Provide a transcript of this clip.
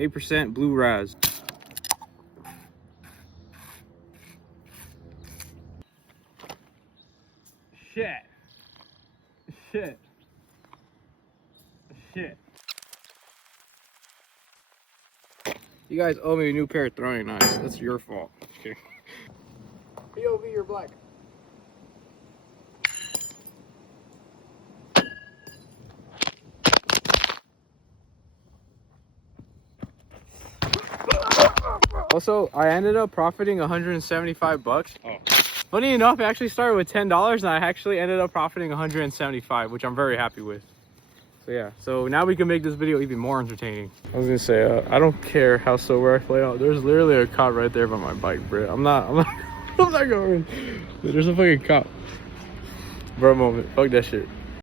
8% blue raz. Shit. You guys owe me a new pair of throwing knives. That's your fault. Okay. POV, you're black. Also, I ended up profiting 175 bucks. Oh. Funny enough, it actually started with $10 and I actually ended up profiting 175, which I'm very happy with. So yeah, so now we can make this video even more entertaining. I was gonna say, I don't care how sober I play out. There's literally a cop right there by my bike, bro. I'm not I'm not going. There's a fucking cop. Bro, moment. Fuck that shit.